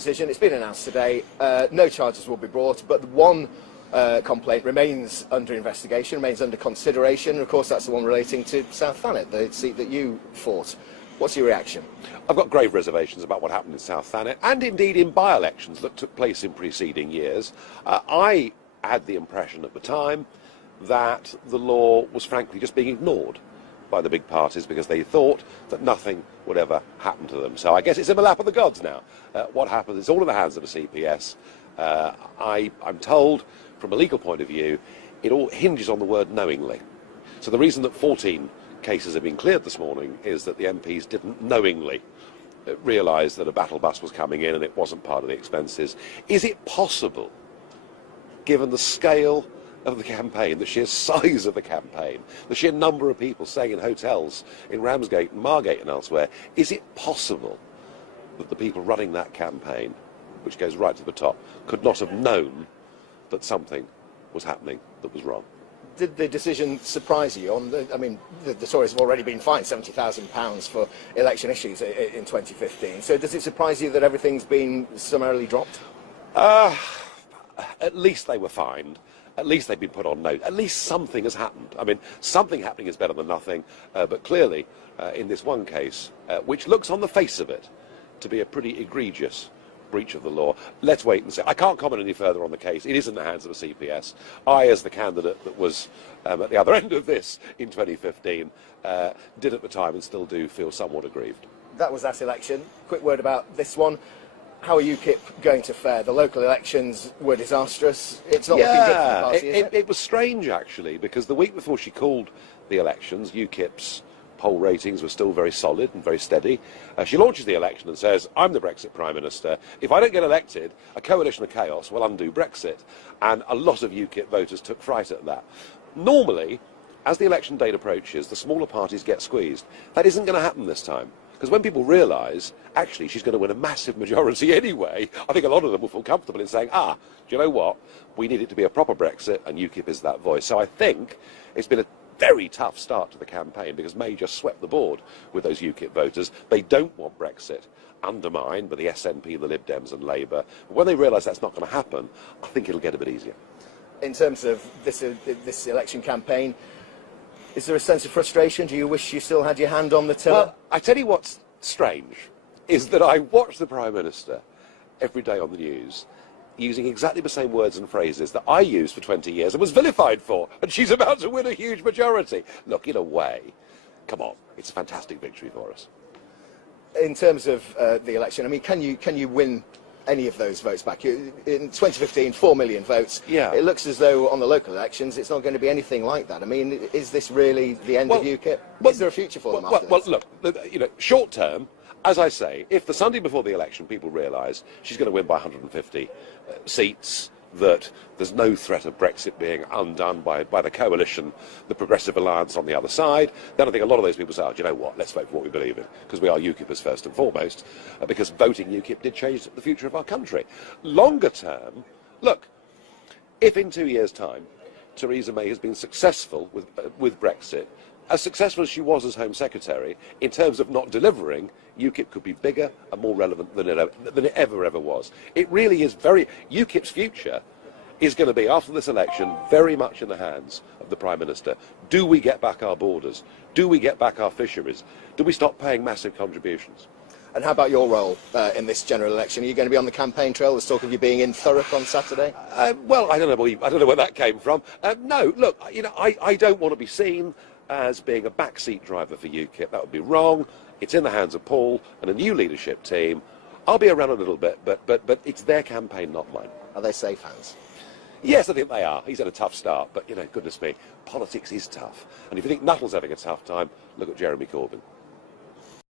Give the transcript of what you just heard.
decision. It's been announced today. No charges will be brought, but one complaint remains under investigation, remains under consideration. And of course, that's the one relating to South Thanet, the seat that you fought. What's your reaction? I've got grave reservations about what happened in South Thanet, and indeed in by-elections that took place in preceding years. I had the impression at the time that the law was frankly just being ignored by the big parties because they thought that nothing would ever happen to them. So I guess it's in the lap of the gods now. What happens is all in the hands of the CPS. I'm told, from a legal point of view, it all hinges on the word knowingly. So the reason that 14 cases have been cleared this morning is that the MPs didn't knowingly realise that a battle bus was coming in and it wasn't part of the expenses. Is it possible, given the scale of the campaign, the sheer size of the campaign, the sheer number of people staying in hotels in Ramsgate and Margate and elsewhere, is it possible that the people running that campaign, which goes right to the top, could not have known that something was happening that was wrong? Did the decision surprise you? The Tories have already been fined £70,000 for election issues in 2015. So does it surprise you that everything's been summarily dropped? At least they were fined. At least they've been put on note. At least something has happened. I mean, something happening is better than nothing. But clearly, in this one case, which looks on the face of it to be a pretty egregious breach of the law, let's wait and see. I can't comment any further on the case. It is in the hands of the CPS. I, as the candidate that was at the other end of this in 2015, did at the time and still do feel somewhat aggrieved. That was that election. Quick word about this one. How are UKIP going to fare? The local elections were disastrous. It's not looking good for the party, is it? It was strange, actually, because the week before she called the elections, UKIP's poll ratings were still very solid and very steady. She launches the election and says, I'm the Brexit Prime Minister. If I don't get elected, a coalition of chaos will undo Brexit. And a lot of UKIP voters took fright at that. Normally, as the election date approaches, the smaller parties get squeezed. That isn't going to happen this time. Because when people realise, actually, she's going to win a massive majority anyway, I think a lot of them will feel comfortable in saying, do you know what? We need it to be a proper Brexit, and UKIP is that voice. So I think it's been a very tough start to the campaign because May just swept the board with those UKIP voters. They don't want Brexit undermined by the SNP, the Lib Dems and Labour. But when they realise that's not going to happen, I think it'll get a bit easier. In terms of this election campaign, is there a sense of frustration? Do you wish you still had your hand on the tiller? Well, I tell you what's strange is that I watch the Prime Minister every day on the news using exactly the same words and phrases that I used for 20 years and was vilified for, and she's about to win a huge majority. Look, in a way, come on, it's a fantastic victory for us. In terms of the election, I mean, can you win any of those votes back? In 2015, 4 million votes. Yeah. It looks as though on the local elections it's not going to be anything like that. I mean, is this really the end of UKIP? Is there a future for them after this? Well, look, short term, as I say, if the Sunday before the election people realise she's going to win by 150 seats, that there's no threat of Brexit being undone by the coalition, the Progressive Alliance on the other side, then I think a lot of those people say, do you know what, let's vote for what we believe in, because we are UKIPers first and foremost, because voting UKIP did change the future of our country. Longer term, look, if in 2 years' time Theresa May has been successful with Brexit, as successful as she was as Home Secretary, in terms of not delivering, UKIP could be bigger and more relevant than it ever was. It really is UKIP's future is going to be, after this election, very much in the hands of the Prime Minister. Do we get back our borders? Do we get back our fisheries? Do we stop paying massive contributions? And how about your role in this general election? Are you going to be on the campaign trail? There's talk of you being in Thurrock on Saturday. Well, I don't know where that came from. No, look, I don't want to be seen as being a backseat driver for UKIP. That would be wrong. It's in the hands of Paul and a new leadership team. I'll be around a little bit, but it's their campaign, not mine. Are they safe hands? Yes, I think they are. He's had a tough start, but, goodness me, politics is tough. And if you think Nuttall's having a tough time, look at Jeremy Corbyn.